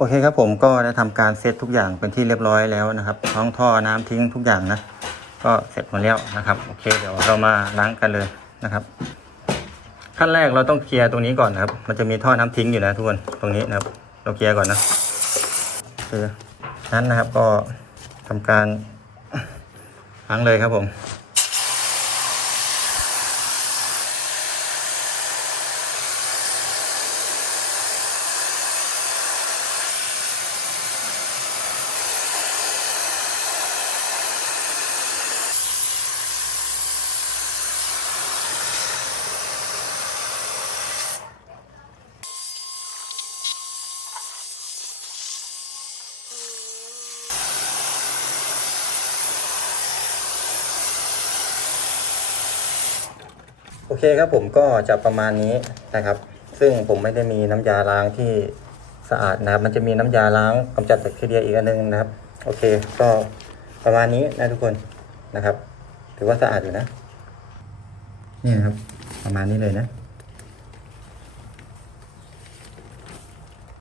โอเคครับผมก็ได้ทำการเซตทุกอย่างเป็นที่เรียบร้อยแล้วนะครับท้องท่อน้ำทิ้งทุกอย่างนะ ก็เสร็จหมดแล้วนะครับโอเคเดี๋ยวเรามาล้างกันเลยนะครับ ขั้นแรกเราต้องเคลียร์ตรงนี้ก่อนนะครับ มันจะมีท่อน้ำทิ้งอยู่นะทุกคนตรงนี้นะครับ เราเคลียร์ก่อนนะโอนั้นนะครับก็ทำการล้างเลยครับผม โอเคครับผมก็จะประมาณนี้นะครับ ซึ่งผมไม่ได้มีน้ำยาล้างที่สะอาดนะครับ มันจะมีน้ำยาล้างกำจัดแบคทีเรียอีกอันนึงนะครับ โอเค ก็ประมาณนี้นะทุกคนนะครับ ถือว่าสะอาดอยู่นะ นี่นะครับ ประมาณนี้เลยนะ